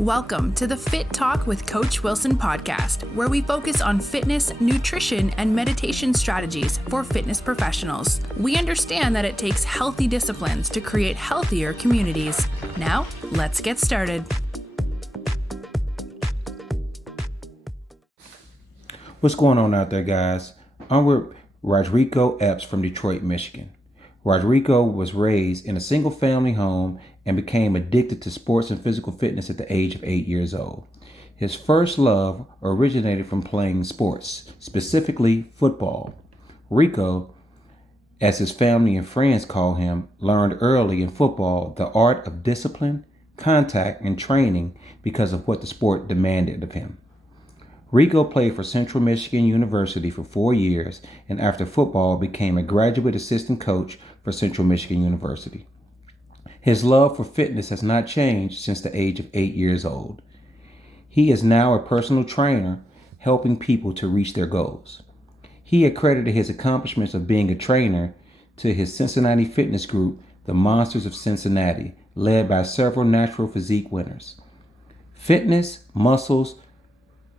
Welcome to the Fit Talk with Coach Wilson podcast, where we focus on fitness, nutrition, and meditation strategies for fitness professionals. We understand that it takes healthy disciplines to create healthier communities. Now, let's get started. What's going on out there, guys? I'm with Rodrigo Epps from Detroit, Michigan. Rodrigo was raised in a single-family home and became addicted to sports and physical fitness at the age of 8 years old. His first love originated from playing sports, specifically football. Rico, as his family and friends call him, learned early in football the art of discipline, contact, and training because of what the sport demanded of him. Rico played for Central Michigan University for 4 years, and after football became a graduate assistant coach for Central Michigan University. His love for fitness has not changed since the age of 8 years old. He is now a personal trainer helping people to reach their goals. He accredited his accomplishments of being a trainer to his Cincinnati fitness group, the Monsters of Cincinnati, led by several natural physique winners. Fitness, muscles,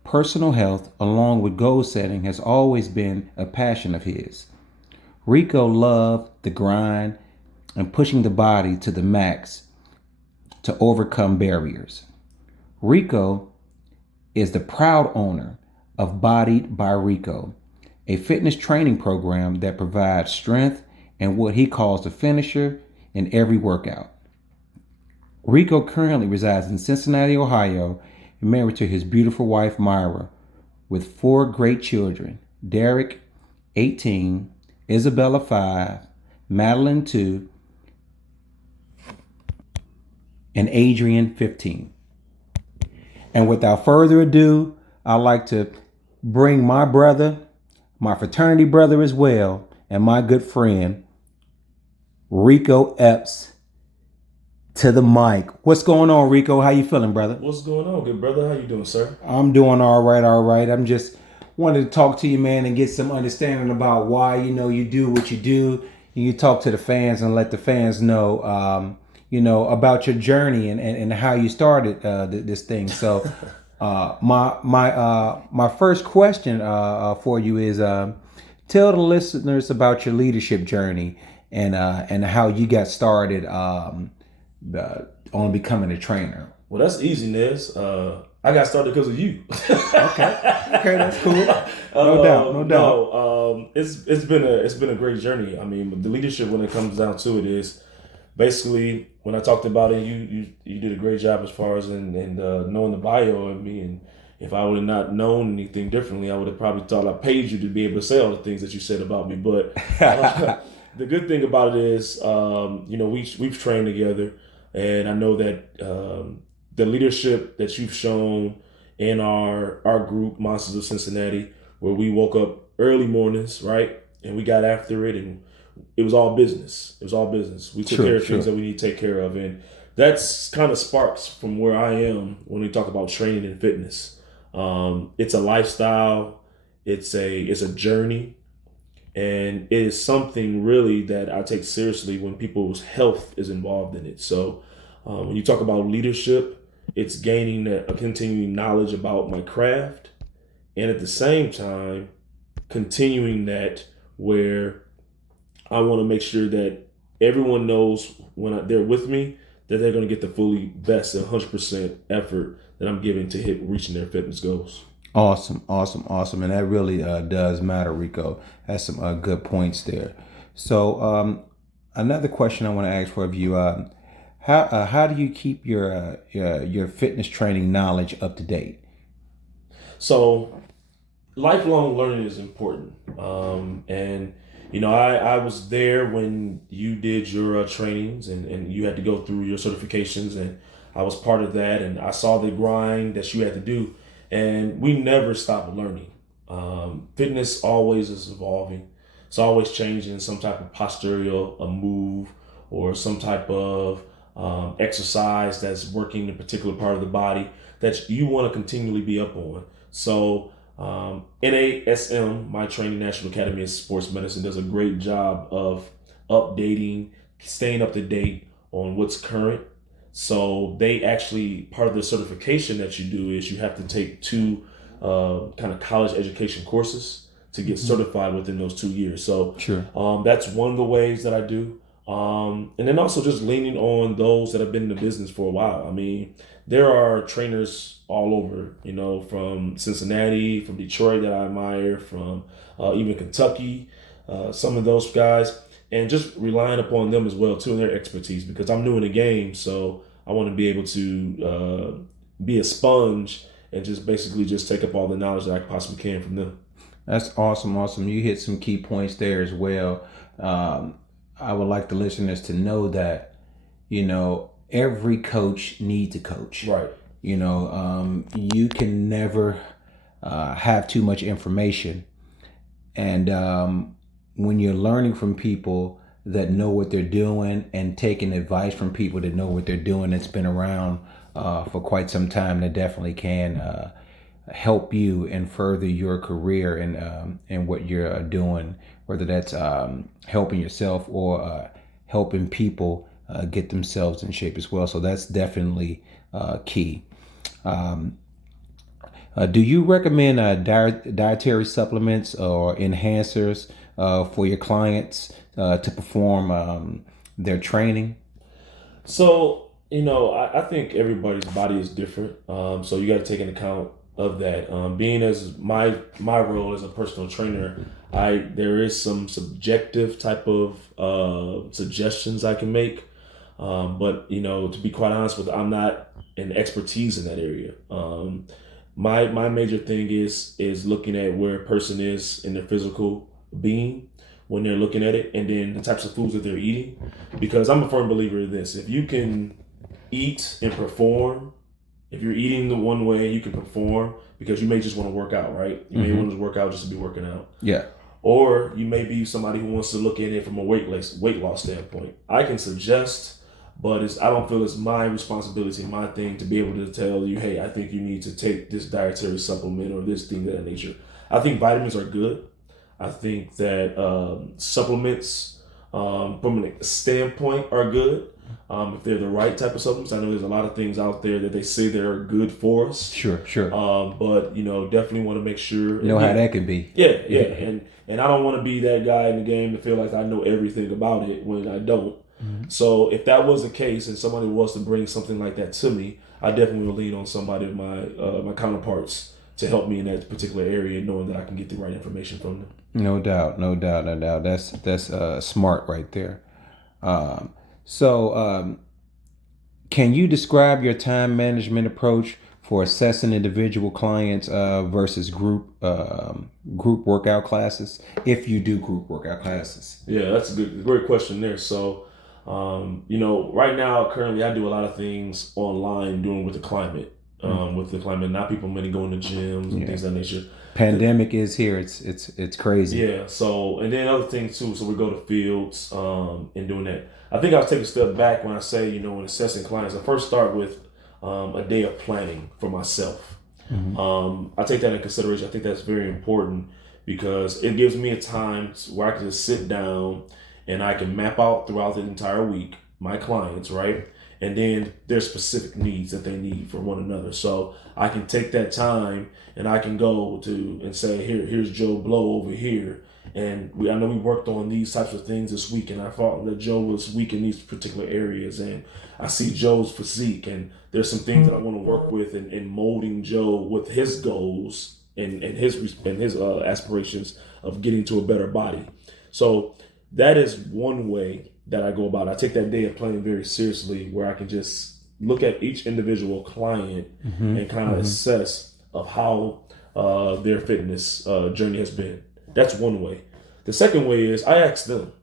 personal health, along with goal setting, has always been a passion of his. Rico loved the grind and pushing the body to the max to overcome barriers. Rico is the proud owner of Bodied by Rico, a fitness training program that provides strength and what he calls the finisher in every workout. Rico currently resides in Cincinnati, Ohio, married to his beautiful wife, Myra, with 4 great children: Derek, 18, Isabella, 5, Madeline, 2, and Adrian, 15. And without further ado, I'd like to bring my brother, my fraternity brother as well, and my good friend, Rico Epps, to the mic. What's going on, Rico? How you feeling, brother? What's going on, good brother? How you doing, sir? I'm doing all right. I'm just wanted to talk to you, man, and get some understanding about why, you do what you do. You talk to the fans and let the fans know, about your journey and how you started this thing. So my first question for you is tell the listeners about your leadership journey and how you got started on becoming a trainer. Well, that's easy, Nez. I got started because of you. Okay, that's cool. No doubt. No, it's been a great journey. I mean, the leadership, when it comes down to it, is basically when I talked about it. You did a great job as far as in knowing the bio of me. And if I would have not known anything differently, I would have probably thought I paid you to be able to say all the things that you said about me. But the good thing about it is, we've trained together, and I know that the leadership that you've shown in our group, Monsters of Cincinnati, where we woke up early mornings, right? And we got after it, and it was all business. We took care of things that we need to take care of. And that's kind of sparks from where I am when we talk about training and fitness. It's a lifestyle. It's a journey. And it is something really that I take seriously when people's health is involved in it. So when you talk about leadership, it's gaining a continuing knowledge about my craft, and at the same time, continuing that where I want to make sure that everyone knows when they're with me that they're going to get the fully best and 100% effort that I'm giving to reaching their fitness goals. Awesome. And that really does matter, Rico. That's some good points there. So another question I want to ask of you, how do you keep your fitness training knowledge up to date? So lifelong learning is important. And I was there when you did your trainings and you had to go through your certifications, and I was part of that, and I saw the grind that you had to do. And we never stop learning. Fitness always is evolving. It's always changing, some type of postural, a move, or some type of exercise that's working a particular part of the body that you want to continually be up on. So NASM, my training, National Academy of Sports Medicine, does a great job of updating, staying up to date on what's current, So they actually, part of the certification that you do is you have to take two kind of college education courses to get certified within those 2 years. So Sure. that's one of the ways that I do. And then also just leaning on those that have been in the business for a while. I mean, there are trainers all over, from Cincinnati, from Detroit that I admire, from even Kentucky, some of those guys, and just relying upon them as well too, and their expertise, because I'm new in the game. So I want to be able to be a sponge and just basically just take up all the knowledge that I possibly can from them. That's awesome. Awesome. You hit some key points there as well. I would like the listeners to know that, every coach needs a coach. Right. You can never have too much information. And when you're learning from people that know what they're doing and taking advice from people that know what they're doing, that's been around for quite some time, that definitely can help you and further your career and what you're doing, whether that's helping yourself or helping people get themselves in shape as well. So that's definitely key. Do you recommend dietary supplements or enhancers for your clients to perform their training? So, I think everybody's body is different. So you got to take into account of that. Being as my role as a personal trainer, there is some subjective type of suggestions I can make. But to be quite honest with you, I'm not an expertise in that area. My major thing is looking at where a person is in their physical being when they're looking at it, and then the types of foods that they're eating. Because I'm a firm believer in this: if you can eat and perform, if you're eating the one way, you can perform, because you may just want to work out, right? You may want to work out just to be working out. Yeah. Or you may be somebody who wants to look at it from a weight loss standpoint. I can suggest, but I don't feel it's my responsibility, my thing, to be able to tell you, hey, I think you need to take this dietary supplement or this thing of that nature. I think vitamins are good. I think that supplements from a standpoint are good. If they're the right type of supplements. I know there's a lot of things out there that they say they're good for us. Sure. But definitely want to make sure. How that can be. Yeah. And I don't want to be that guy in the game to feel like I know everything about it when I don't. Mm-hmm. So if that was the case and somebody was to bring something like that to me, I definitely will lean on somebody of my counterparts to help me in that particular area, knowing that I can get the right information from them. No doubt. That's smart right there. So can you describe your time management approach for assessing individual clients versus group workout classes, if you do group workout classes? Yeah, that's a great question there. So, right now, currently, I do a lot of things online, doing with the climate. Not people many going to gyms and things of that nature. Pandemic is here. It's crazy. Yeah. So, and then other things too. So we go to fields and doing that. I think I'll take a step back when I say, when assessing clients. I first start with a day of planning for myself. Mm-hmm. I take that into consideration. I think that's very important, because it gives me a time where I can just sit down and I can map out throughout the entire week my clients, right? And then their specific needs that they need for one another. So I can take that time and I can go to and say, here's Joe Blow over here. And I know we worked on these types of things this week, and I thought that Joe was weak in these particular areas. And I see Joe's physique, and there's some things that I want to work with in molding Joe with his goals and his aspirations of getting to a better body. So that is one way that I go about it. I take that day of planning very seriously, where I can just look at each individual client and kind of assess of how their fitness journey has been. That's one way. The second way is I ask them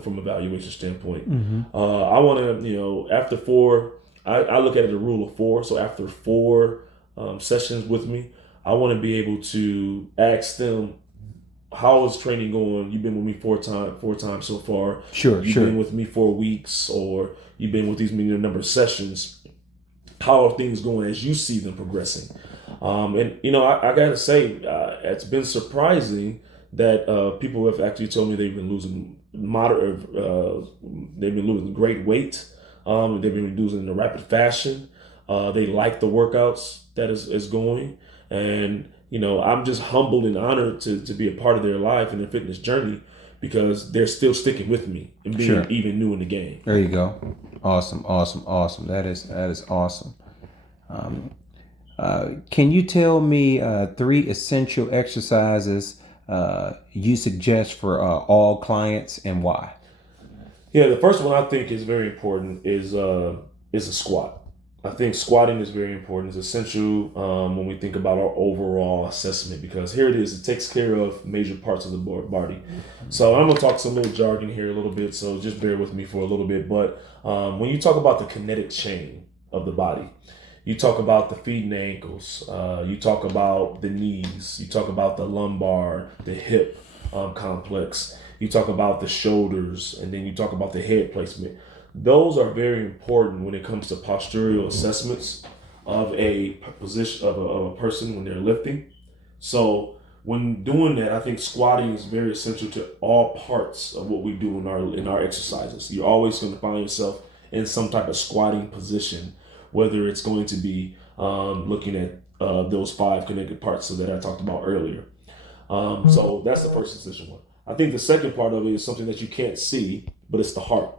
from an evaluation standpoint. I want to, after 4, I look at it a rule of 4. So after 4 sessions with me, I want to be able to ask them, how is training going? You've been with me 4 times so far. You've been with me 4 weeks, or you've been with these number of sessions. How are things going as you see them progressing? And I gotta say, it's been surprising that people have actually told me they've been losing they've been losing great weight. They've been reducing in a rapid fashion. They like the workouts that is going. And, I'm just humbled and honored to be a part of their life and their fitness journey because they're still sticking with me and being even new in the game. There you go. Awesome. That is awesome. Can you tell me 3 essential exercises you suggest for all clients and why? Yeah, the first one I think is very important is a squat. I think squatting is very important. It's essential when we think about our overall assessment because here it is. It takes care of major parts of the body. So I'm going to talk some little jargon here a little bit, so just bear with me for a little bit. But when you talk about the kinetic chain of the body, you talk about the feet and ankles. You talk about the knees. You talk about the lumbar, the hip complex. You talk about the shoulders, and then you talk about the head placement. Those are very important when it comes to postural assessments of a position of a person when they're lifting. So when doing that, I think squatting is very essential to all parts of what we do in our exercises. You're always going to find yourself in some type of squatting position, whether it's going to be looking at those 5 connected parts that I talked about earlier. So that's the first essential one. I think the second part of it is something that you can't see, but it's the heart.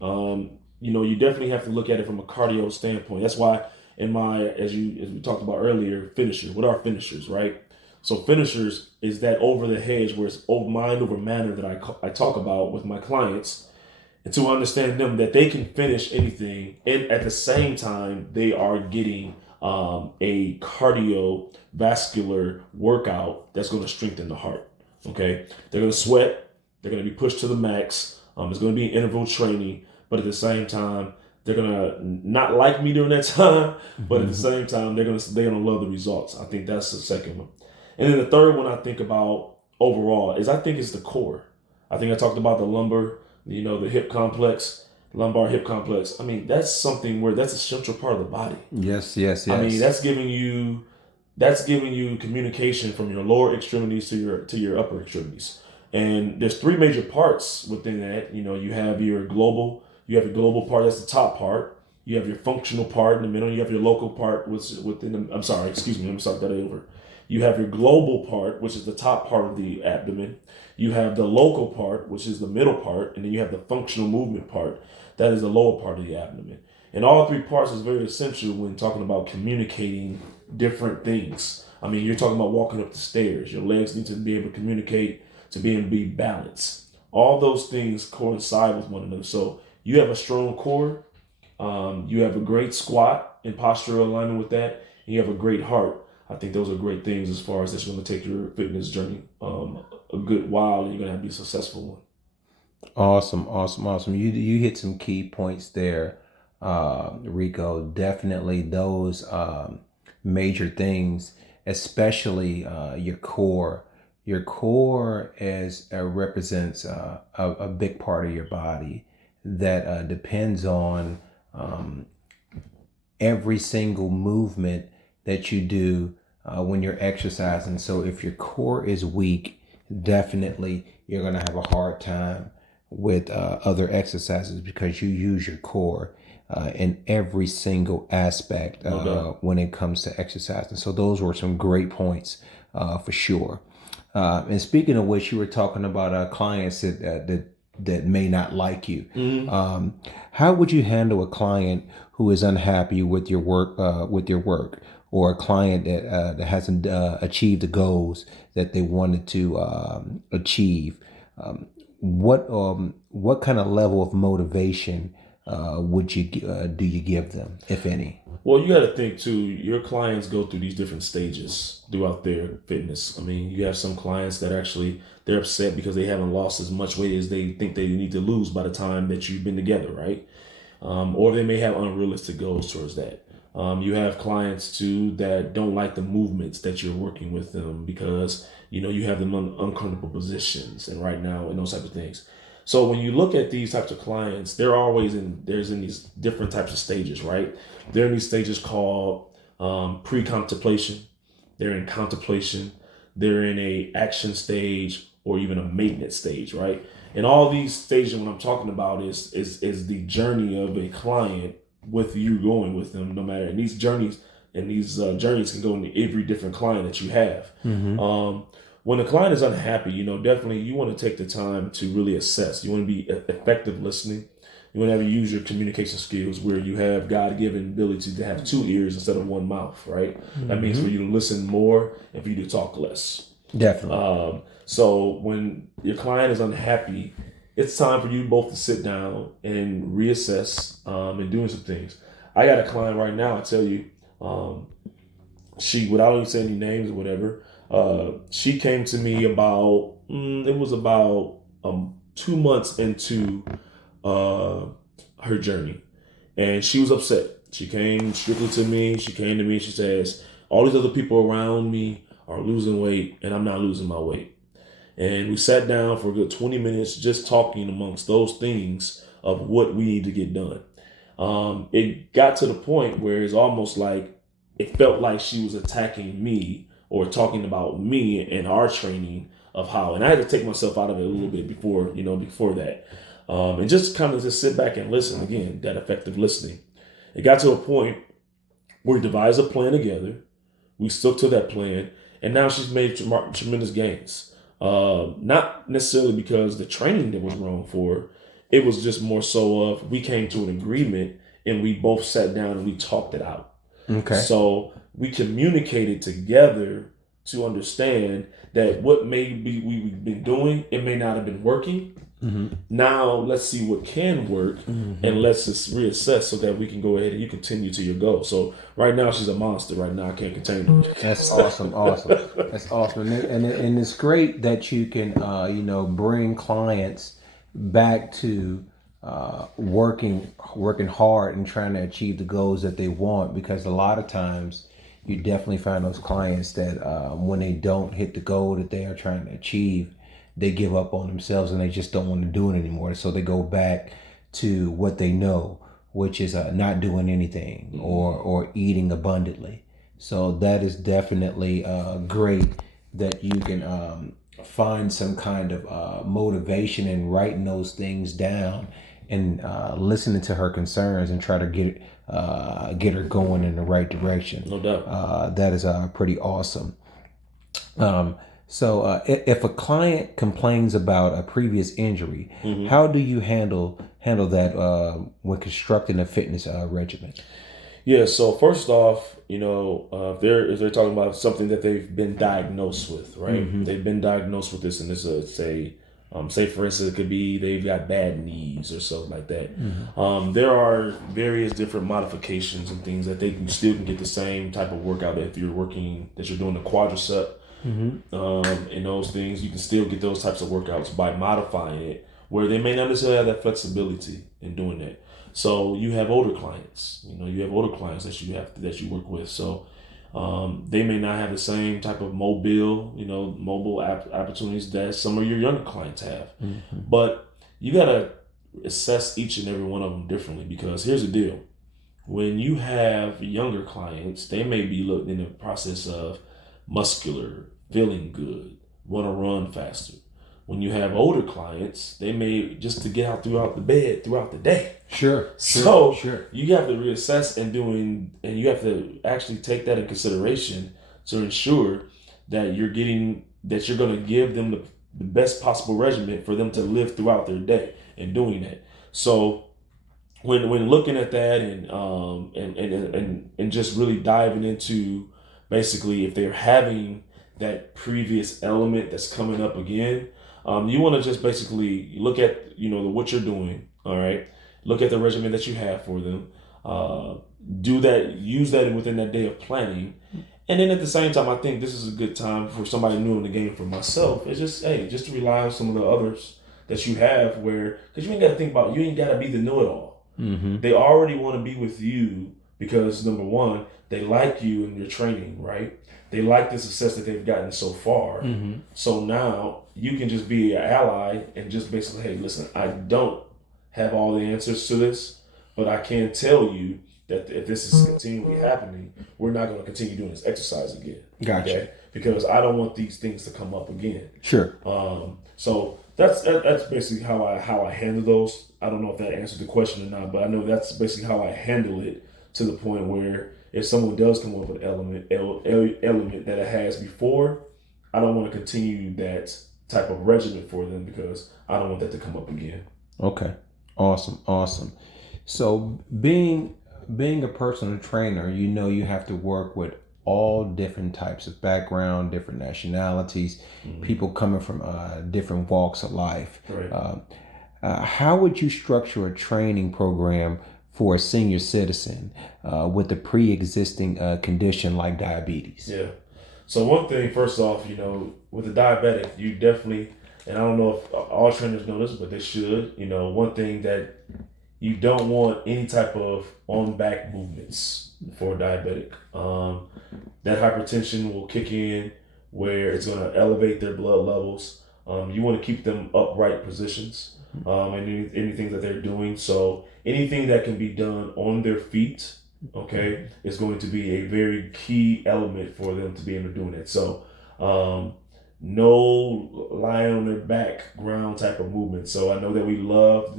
You definitely have to look at it from a cardio standpoint. That's why as we talked about earlier, finishers. What are finishers, right? So finishers is that over the hedge where it's mind over matter that I talk about with my clients, and to understand them that they can finish anything, and at the same time they are getting a cardiovascular workout that's going to strengthen the heart. Okay, they're going to sweat. They're going to be pushed to the max. It's going to be interval training, but at the same time, they're going to not like me during that time. But at the same time, they're going to love the results. I think that's the second one. And then the third one I think about overall is I think it's the core. I think I talked about the lumbar, the hip complex, lumbar hip complex. I mean, that's something where that's a central part of the body. Yes. I mean, that's giving you communication from your lower extremities to your upper extremities. And there's 3 major parts within that. You have your global part, that's the top part. You have your functional part in the middle. You have your local part, which is within the, I'm sorry, excuse me, let me start that over. You have your global part, which is the top part of the abdomen. You have the local part, which is the middle part. And then you have the functional movement part. That is the lower part of the abdomen. And all 3 parts is very essential when talking about communicating different things. I mean, you're talking about walking up the stairs. Your legs need to be able to communicate, to be able to be balanced. All those things coincide with one another. So you have a strong core. You have a great squat and postural alignment with that. And you have a great heart. I think those are great things as far as that's going to take your fitness journey a good while, and you're going to have to be a successful one. Awesome. You hit some key points there, Rico. Definitely those major things, especially your core. Your core represents a big part of your body that depends on every single movement that you do when you're exercising. So if your core is weak, definitely you're going to have a hard time with other exercises because you use your core in every single aspect when it comes to exercising. So those were some great points for sure. And speaking of which, you were talking about clients that may not like you. Mm-hmm. How would you handle a client who is unhappy with your work, or a client that hasn't achieved the goals that they wanted to achieve? What kind of level of motivation do you give them, if any? Well, you got to think too. Your clients go through these different stages throughout their fitness. I mean, you have some clients that actually they're upset because they haven't lost as much weight as they think they need to lose by the time that you've been together, right? Or they may have unrealistic goals towards that. You have clients too that don't like the movements that you're working with them because you have them in uncomfortable positions and right now and those type of things. So when you look at these types of clients, they're always in these different types of stages, right? They're in these stages called pre-contemplation. They're in contemplation. They're in a action stage, or even a maintenance stage, right? And all these stages, what I'm talking about is the journey of a client with you going with them, no matter. And these journeys can go into every different client that you have. When a client is unhappy, definitely you want to take the time to really assess. You want to be effective listening. You want to use your communication skills where you have God-given ability to have 2 ears instead of 1 mouth, right? That means for you to listen more and for you to talk less. Definitely. So when your client is unhappy, it's time for you both to sit down and reassess and doing some things. I got a client right now, I tell you, she, without even saying any names or whatever, she came to me about, it was about 2 months into her journey. And she was upset. She came strictly to me. She came to me and she says, all these other people around me are losing weight and I'm not losing my weight. And we sat down for a good 20 minutes just talking amongst those things of what we need to get done. It got to the point where it's almost like it felt like she was attacking me or talking about me and our training of how, and I had to take myself out of it a little bit before that. And just kind of just sit back and listen again, that effective listening. It got to a point where we devised a plan together. We stuck to that plan, and now she's made tremendous gains. Not necessarily because the training that was wrong for her. It was just more so of we came to an agreement and we both sat down and we talked it out. Okay. So we communicated together to understand that what maybe we've been doing, it may not have been working. Now let's see what can work and let's just reassess so that we can go ahead and you continue to your goal. So right now she's a monster. Right now I can't contain her. That's awesome. That's awesome. And it's great that you can bring clients back to working hard and trying to achieve the goals that they want, because a lot of times you definitely find those clients that when they don't hit the goal that they are trying to achieve, they give up on themselves and they just don't want to do it anymore. So they go back to what they know, which is not doing anything or eating abundantly. So that is definitely great that you can find some kind of motivation in writing those things down and listening to her concerns and try to get her going in the right direction. No doubt. That is pretty awesome. So if a client complains about a previous injury, how do you handle that when constructing a fitness regimen? Yeah, so first off, if they're talking about something that they've been diagnosed with, right? They've been diagnosed with this, and it's say for instance, it could be they've got bad knees or something like that. There are various different modifications and things that they can still get the same type of workout if you're doing the quadricep. And those things, you can still get those types of workouts by modifying it where they may not necessarily have that flexibility in doing that. So you have older clients, that you work with. So they may not have the same type of mobile opportunities that some of your younger clients have. But you got to assess each and every one of them differently, because here's the deal. When you have younger clients, they may be looking in the process of muscular, feeling good, want to run faster. When you have older clients, they may just to get out throughout the day. Sure. You have to reassess and you have to actually take that in consideration to ensure that you're going to give them the best possible regimen for them to live throughout their day and doing that. So when looking at that and just really diving into basically if they're having that previous element that's coming up again, you want to just basically look at what you're doing. All right, look at the regimen that you have for them. Do that. Use that within that day of planning, and then at the same time, I think this is a good time for somebody new in the game. For myself, it's just to rely on some of the others that you have, because you ain't got to think about, you ain't got to be the know-it-all. They already want to be with you because number one, they like you and your training, right? They like the success that they've gotten so far. So now you can just be an ally and just basically, hey, listen, I don't have all the answers to this, but I can tell you that if this is continually happening, we're not going to continue doing this exercise again. Gotcha. Okay? Because I don't want these things to come up again. Sure. So that's basically how I handle those. I don't know if that answered the question or not, but I know that's basically how I handle it, to the point where if someone does come up with an element that it has before, I don't want to continue that type of regimen for them, because I don't want that to come up again. Okay. Awesome. So being a personal trainer, you have to work with all different types of background, different nationalities, people coming from different walks of life. Right. How would you structure a training program for a senior citizen with a pre-existing condition like diabetes? Yeah. So one thing, first off, with the diabetic, you definitely, and I don't know if all trainers know this, but they should, one thing that you don't want any type of on-back movements for a diabetic. That hypertension will kick in where it's going to elevate their blood levels. You want to keep them upright positions and anything that they're doing. So anything that can be done on their feet, okay, is going to be a very key element for them to be able to do it. So no lying on their back ground type of movement. So I know that we love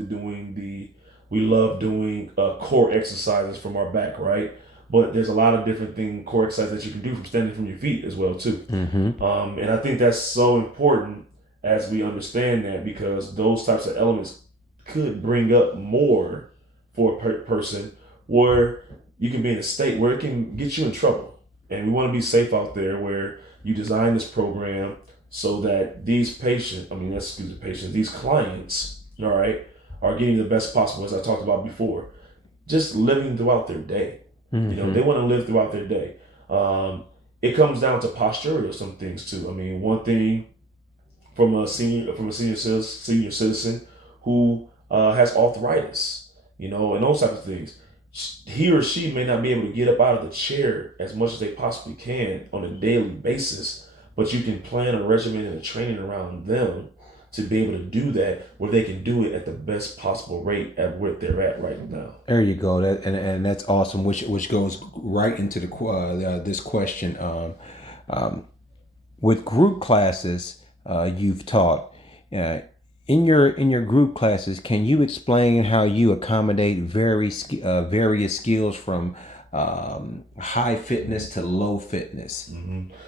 doing core exercises from our back, right? But there's a lot of different core exercises that you can do from standing from your feet as well too. And I think that's so important as we understand that, because those types of elements could bring up more for a person where you can be in a state where it can get you in trouble. And we want to be safe out there, where you design this program so that these clients, all right, are getting the best possible, as I talked about before, just living throughout their day. They want to live throughout their day. It comes down to posture or some things too. One thing from a senior citizen who has arthritis, and those types of things, he or she may not be able to get up out of the chair as much as they possibly can on a daily basis, but you can plan a regimen and a training around them to be able to do that, where they can do it at the best possible rate at where they're at right now. There you go. And that's awesome. Which goes right into this question. With group classes, you've taught. In your group classes, can you explain how you accommodate various skills from high fitness to low fitness?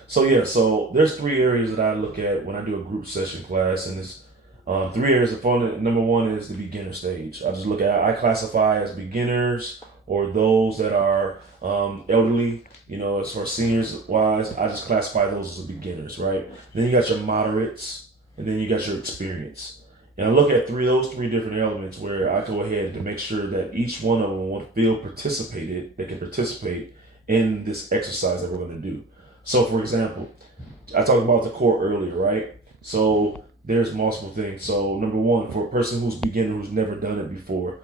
So there's 3 areas that I look at when I do a group session class, and it's 3 areas. Number 1 is the beginner stage. I classify as beginners, or those that are elderly. As far as seniors wise, I just classify those as beginners, right? Then you got your moderates, and then you got your experience. And I look at those three different elements where I go ahead to make sure that each one of them will feel they can participate in this exercise that we're going to do. So for example, I talked about the core earlier, right? So there's multiple things. So number 1, for a person who's beginner, who's never done it before,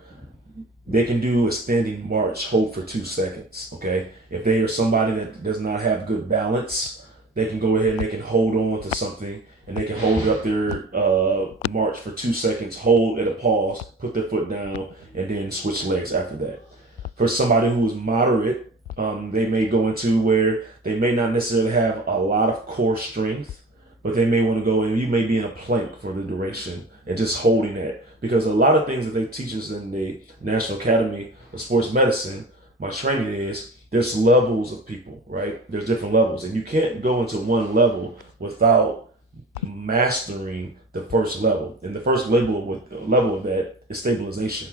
they can do a standing march, hold for 2 seconds, okay? If they are somebody that does not have good balance, they can go ahead and they can hold on to something, and they can hold up their march for 2 seconds, hold at a pause, put their foot down, and then switch legs after that. For somebody who is moderate, they may go into where they may not necessarily have a lot of core strength, but they may want to go and you may be in a plank for the duration and just holding that. Because a lot of things that they teach us in the National Academy of Sports Medicine, my training is, there's levels of people, right? There's different levels, and you can't go into one level without mastering the first level. And the first level of that is stabilization.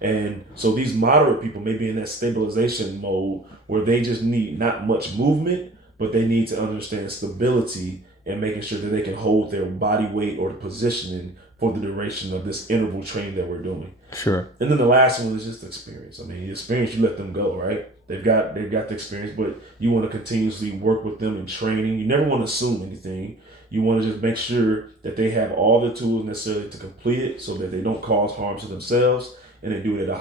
And so these moderate people may be in that stabilization mode where they just need not much movement, but they need to understand stability and making sure that they can hold their body weight or the positioning for the duration of this interval training that we're doing. Sure. And then the last one is just experience. The experience, you let them go, right? They've got the experience, but you want to continuously work with them in training. You never want to assume anything. You want to just make sure that they have all the tools necessary to complete it so that they don't cause harm to themselves, and they do it at a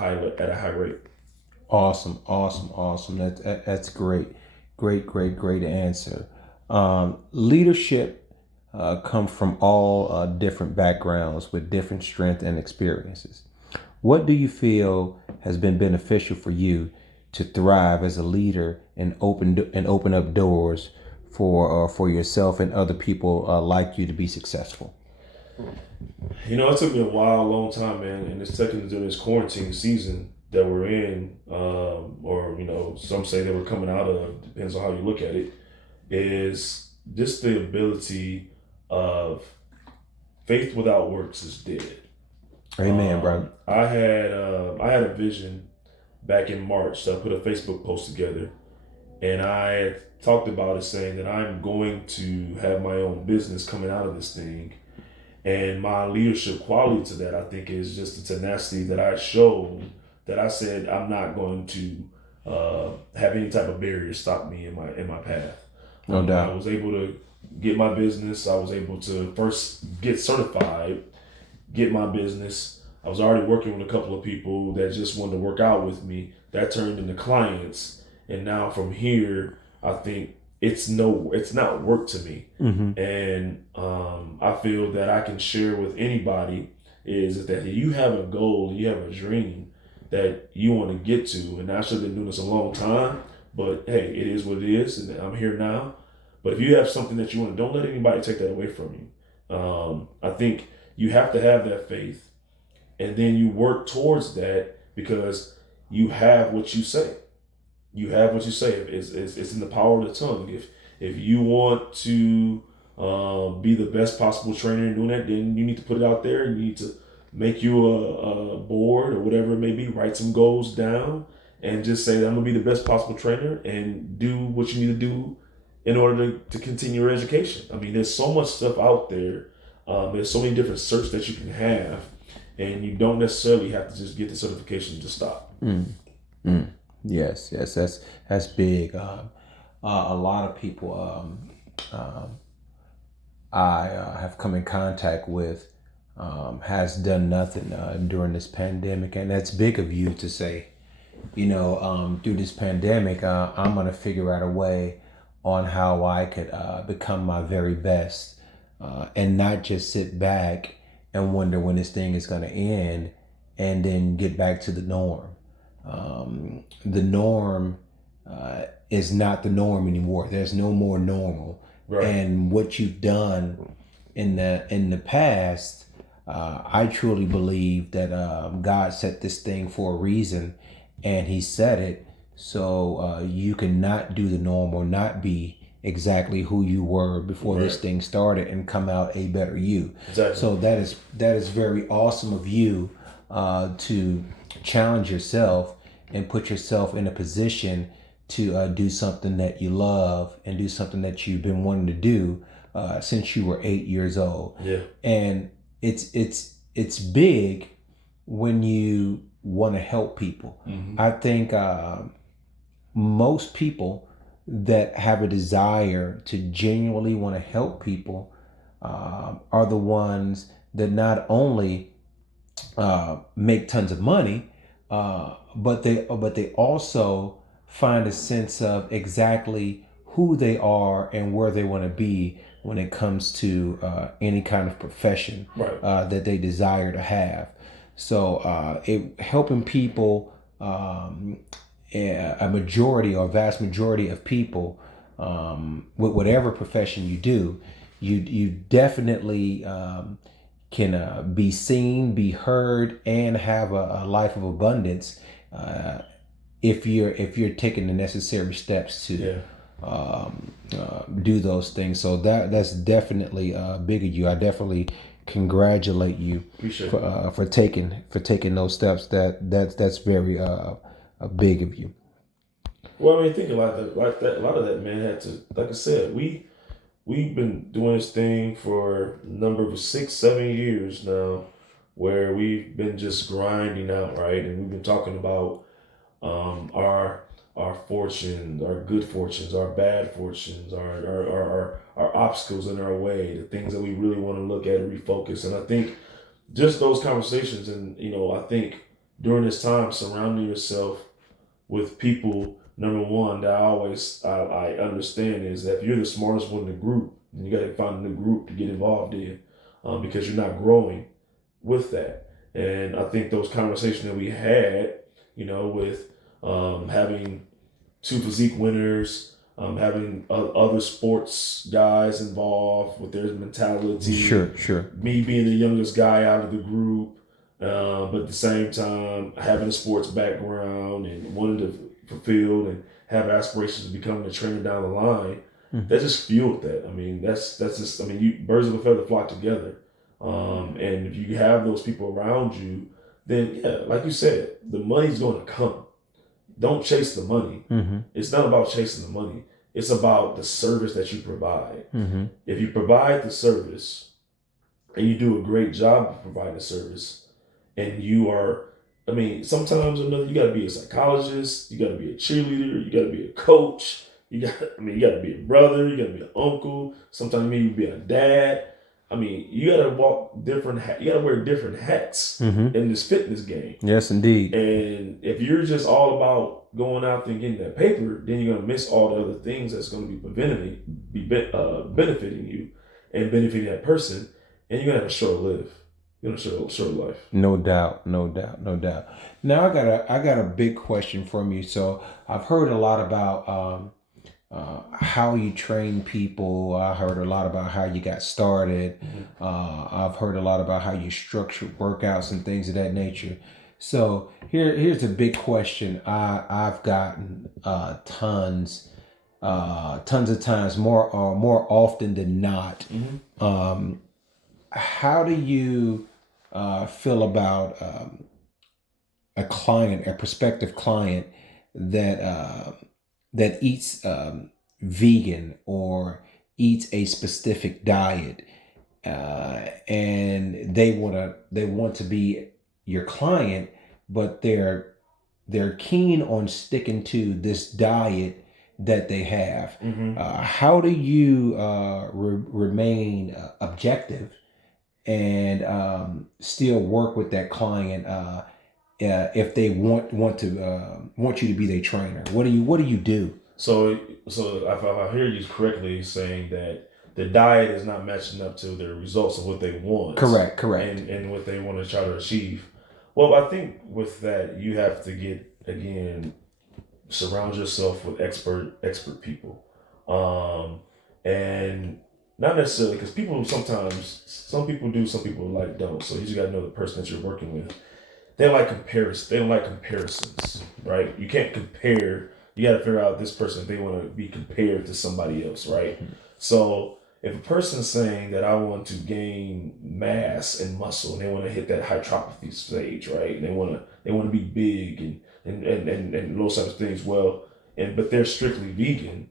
high rate. Awesome. That's great. Great answer. Leadership come from all different backgrounds with different strength and experiences. What do you feel has been beneficial for you to thrive as a leader and open up doors for yourself and other people like you to be successful? It took me a long time, man, and it's taken during this quarantine season that we're in, or some say that we're coming out of, depends on how you look at it, is just the ability of faith without works is dead. Amen, brother. I had a vision back in March. I put a Facebook post together, and I talked about it, saying that I'm going to have my own business coming out of this thing. And my leadership quality to that, I think, is just the tenacity that I showed, that I said I'm not going to have any type of barrier stop me in my path. No doubt. I was able to get my business. I was able to first get certified, get my business. I was already working with a couple of people that just wanted to work out with me. That turned into clients. And now from here, I think it's not work to me. Mm-hmm. And I feel that I can share with anybody is that you have a goal, you have a dream that you want to get to. And I should have been doing this a long time, but hey, it is what it is, and I'm here now. But if you have something that you want, don't let anybody take that away from you. I think you have to have that faith, and then you work towards that, because you have what you say. You have what you say. It's in the power of the tongue. If you want to be the best possible trainer in doing that, then you need to put it out there. You need to make you a board or whatever it may be. Write some goals down and just say that I'm gonna be the best possible trainer, and do what you need to do in order to continue your education. I mean, there's so much stuff out there. There's so many different certs that you can have, and you don't necessarily have to just get the certification to stop. Yes, that's big. A lot of people I have come in contact with has done nothing during this pandemic, and that's big of you to say. Through this pandemic, I'm gonna figure out a way on how I could become my very best, and not just sit back and wonder when this thing is gonna end, and then get back to the norm. The norm is not the norm anymore. There's no more normal. Right. And what you've done in the past, I truly believe that God set this thing for a reason, and He set it so you can not do the norm, or not be exactly who you were before this thing started, and come out a better you. Exactly. So that is very awesome of you to challenge yourself and put yourself in a position to do something that you love, and do something that you've been wanting to do since you were 8 years old. Yeah. And it's big when you want to help people. Mm-hmm. I think most people that have a desire to genuinely want to help people are the ones that not only make tons of money, but they also find a sense of exactly who they are and where they want to be when it comes to any kind of profession that they desire to have. So helping people, a majority or vast majority of people, with whatever profession you do, you definitely can be seen, be heard, and have a life of abundance if you're taking the necessary steps to do those things. So that's definitely big of you. I definitely congratulate you for taking those steps. That's very big of you. Well, I mean, think about that. A lot of that, man, had to, like I said, we've been doing this thing for a number of 6-7 years now, where we've been just grinding out, right? And we've been talking about our fortunes, our good fortunes, our bad fortunes, our obstacles in our way, the things that we really want to look at and refocus. And I think just those conversations, and I think during this time, surrounding yourself with people, number one, that I understand is that if you're the smartest one in the group, then you got to find a new group to get involved in, because you're not growing with that. And I think those conversations that we had, with having 2 physique winners, having other sports guys involved with their mentality. Sure. Me being the youngest guy out of the group, but at the same time having a sports background and wanting to fulfill and have aspirations of becoming a trainer down the line. That just fueled that. I mean, that's just. I mean, birds of a feather flock together. And if you have those people around you, then yeah, like you said, the money's going to come. Don't chase the money. It's not about chasing the money. It's about the service that you provide. If you provide the service and you do a great job of providing the service, and you are, I mean, sometimes or another, you got to be a psychologist, you got to be a cheerleader, you got to be a coach. You got to be a brother, you got to be an uncle. Sometimes maybe be a dad. I mean, you got to you got to wear different hats in this fitness game. Yes, indeed. And if you're just all about going out there and getting that paper, then you're going to miss all the other things that's going to be benefiting you and benefiting that person. And you're going to have a short live. You're going to have a short life. No doubt. Now I got a big question from you. So I've heard a lot about how you train people. I heard a lot about how you got started. I've heard a lot about how you structure workouts and things of that nature. So here's a big question. I've gotten tons of times, more often than not. How do you feel about a prospective client that eats vegan or eats a specific diet, and they want to be your client, but they're keen on sticking to this diet that they have? How do you remain objective and still work with that client if they want you to be their trainer? What do you do? So if I hear you correctly, saying that the diet is not matching up to their results of what they want. Correct. And what they want to try to achieve. Well, I think with that, you have to surround yourself with expert people. And not necessarily, because some people do, some people don't. So you just got to know the person that you're working with. They don't like comparisons, right? You can't compare. You got to figure out this person if they want to be compared to somebody else, right? So if a person's saying that I want to gain mass and muscle, and they want to hit that hypertrophy stage, right? And they want to be big and those types of things. But they're strictly vegan,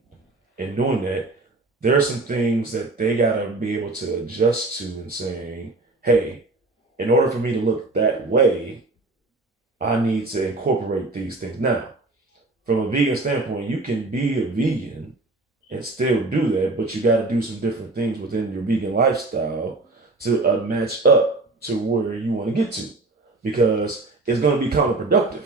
and doing that, there are some things that they gotta be able to adjust to, and saying, hey, in order for me to look that way, I need to incorporate these things. Now, from a vegan standpoint, you can be a vegan and still do that, but you got to do some different things within your vegan lifestyle to match up to where you want to get to, because it's going to be counterproductive.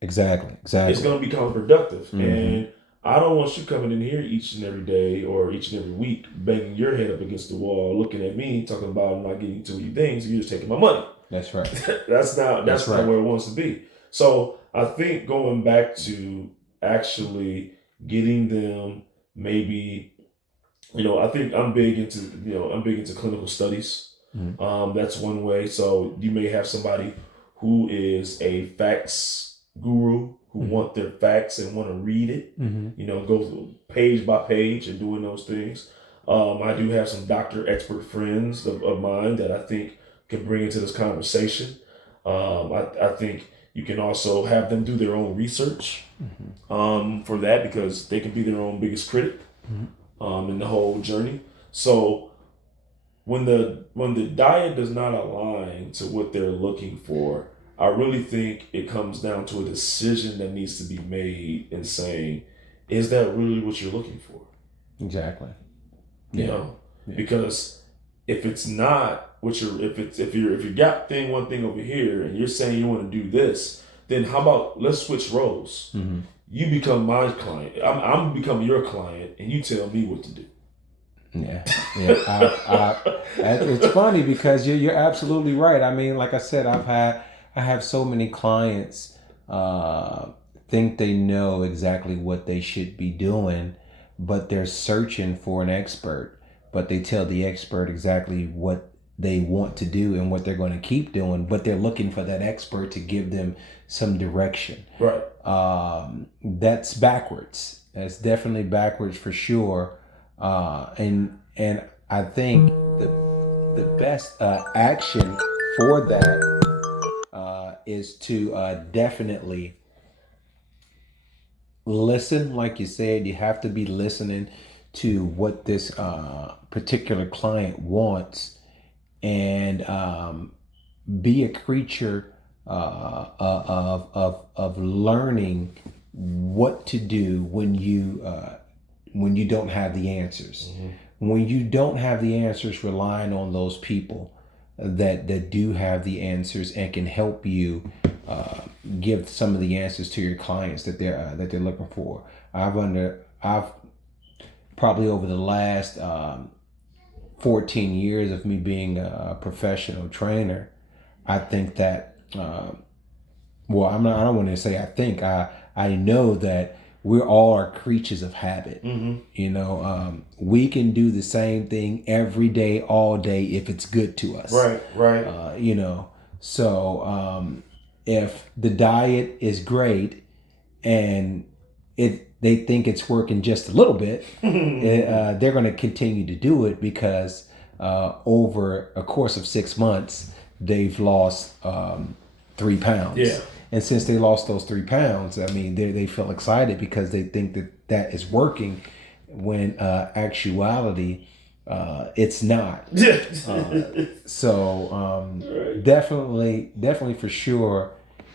Exactly. It's going to be counterproductive. And I don't want you coming in here each and every day or each and every week, banging your head up against the wall, looking at me, talking about I'm not getting to your things, you're just taking my money. That's right. That's not where it wants to be. So I think going back to actually getting them, maybe, I think I'm big into clinical studies. That's one way. So you may have somebody who is a facts guru who want their facts and want to read it, go through page by page and doing those things. I do have some doctor expert friends of mine that I think can bring into this conversation. I think you can also have them do their own research for that, because they can be their own biggest critic in the whole journey. So when the diet does not align to what they're looking for, I really think it comes down to a decision that needs to be made and saying, is that really what you're looking for? Exactly. Because if it's not what if you got one thing over here and you're saying you want to do this, then how about let's switch roles? You become my client. I'm become your client, and you tell me what to do. Yeah. It's funny because you're absolutely right. I mean, like I said, I have so many clients think they know exactly what they should be doing, but they're searching for an expert. But they tell the expert exactly what they want to do and what they're going to keep doing, but they're looking for that expert to give them some direction. Right. That's backwards. That's definitely backwards for sure. And I think the best action for that is to definitely listen. Like you said, you have to be listening to what this particular client wants, and be a creature of learning what to do when you don't have the answers. Mm-hmm. When you don't have the answers, relying on those people that do have the answers and can help you give some of the answers to your clients that they're looking for. I've probably over the last 14 years of me being a professional trainer, I think that I don't want to say I think, I know that we're all are creatures of habit. Mm-hmm. You know, we can do the same thing every day, all day, if it's good to us. Right. You know, so if the diet is great and they think it's working just a little bit, they're going to continue to do it because over a course of 6 months, they've lost 3 pounds. Yeah. And since they lost those 3 pounds, I mean, they feel excited because they think that is working, when actuality, it's not. So definitely for sure,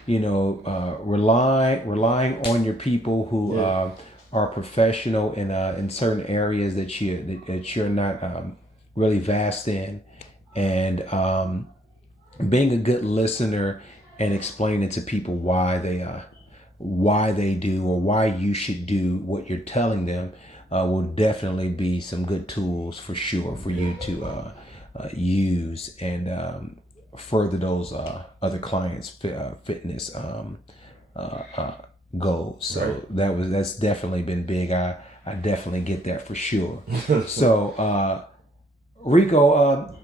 you know, relying on your people who are professional in certain areas that you're not really vast in, and being a good listener and explaining to people why they do or why you should do what you're telling them will definitely be some good tools for sure for you to use and further those other clients' fitness goals. So that's definitely been big. I definitely get that for sure. So Rico,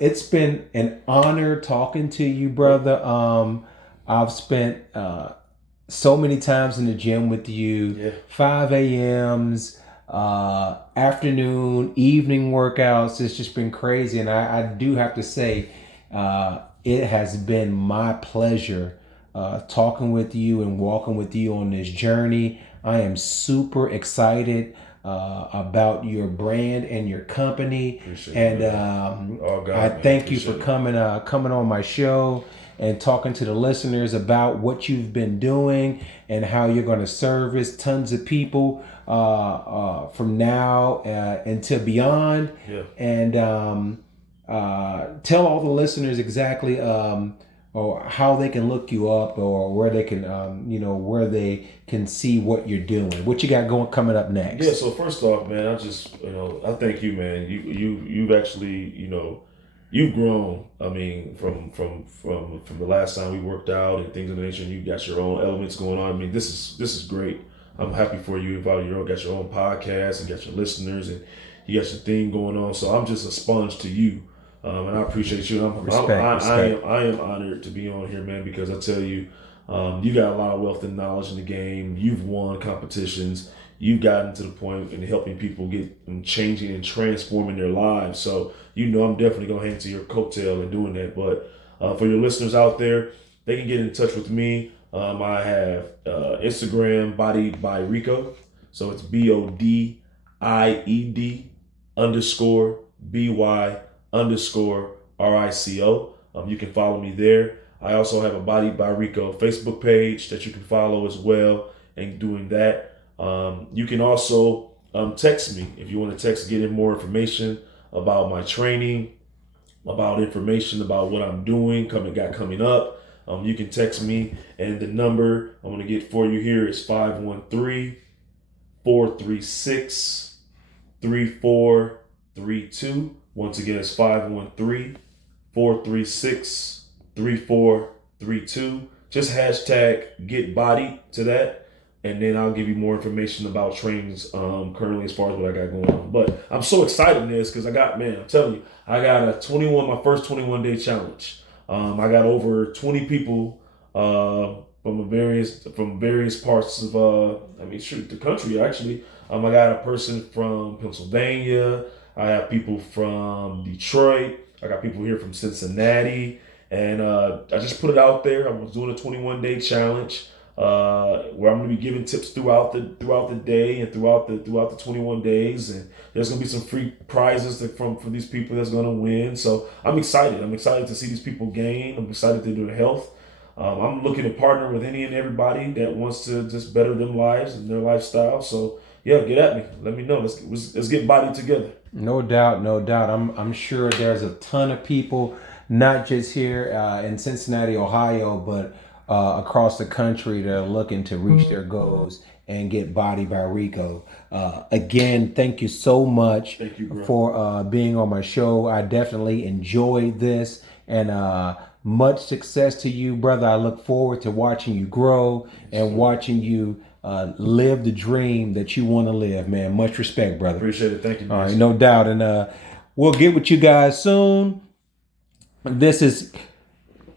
it's been an honor talking to you, brother. I've spent so many times in the gym with you, 5 a.m.s, afternoon, evening workouts. It's just been crazy. And I do have to say, it has been my pleasure talking with you and walking with you on this journey. I am super excited about your brand and your company. Appreciate I thank you for coming on my show and talking to the listeners about what you've been doing and how you're going to service tons of people from now until beyond. And tell all the listeners exactly or how they can look you up, or where they can where they can see what you're doing, what you got coming up next. Yeah, so first off, man, I just I thank you, man. You've actually you've grown. I mean, from the last time we worked out and things of the nature, and you got your own elements going on. I mean, this is great. I'm happy for you. You got your own podcast and got your listeners, and you got your thing going on. So I'm just a sponge to you. And I appreciate you. I am honored to be on here, man, because I tell you, you got a lot of wealth and knowledge in the game. You've won competitions. You've gotten to the point in helping people get and changing and transforming their lives. So, I'm definitely going to hang to your coattail and doing that. But for your listeners out there, they can get in touch with me. I have Instagram, Bodied by Rico. So it's BODIED _BY_RICO. You can follow me there. I also have a Bodied by Rico Facebook page that you can follow as well. And doing that, you can also text me if you want to text, get in more information about my training, about information about what I'm doing coming up. You can text me, and the number I'm going to get for you here is 513-436-3432. Once again, it's 513-436-3432. just hashtag get bodied to that. And then I'll give you more information about trainings currently as far as what I got going on. But I'm so excited in this because I'm telling you, I got my first 21-day challenge. I got over 20 people from various parts of the country actually. I got a person from Pennsylvania. I have people from Detroit. I got people here from Cincinnati. And I just put it out there. I was doing a 21-day challenge where I'm going to be giving tips throughout the day and throughout the 21 days. And there's going to be some free prizes for these people that's going to win. So I'm excited. I'm excited to see these people gain. I'm excited to do their health. I'm looking to partner with any and everybody that wants to just better their lives and their lifestyle. So yeah, get at me. Let me know. Let's get bodied together. No doubt. I'm sure there's a ton of people, not just here in Cincinnati, Ohio, but across the country that are looking to reach their goals and get Bodied by Rico. Again, thank you so much for being on my show. I definitely enjoyed this, and much success to you, brother. I look forward to watching you grow and watching you live the dream that you want to live, man. Much respect, brother. Appreciate it. Thank you. All right, no doubt. And we'll get with you guys soon. This is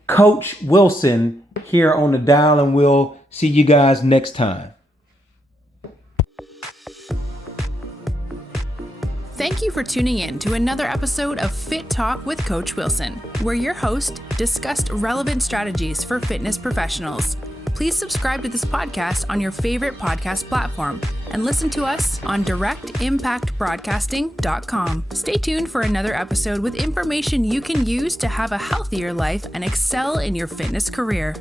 Coach Wilson here on the dial, and we'll see you guys next time. Thank you for tuning in to another episode of Fit Talk with Coach Wilson, where your host discussed relevant strategies for fitness professionals. Please subscribe to this podcast on your favorite podcast platform and listen to us on directimpactbroadcasting.com. Stay tuned for another episode with information you can use to have a healthier life and excel in your fitness career.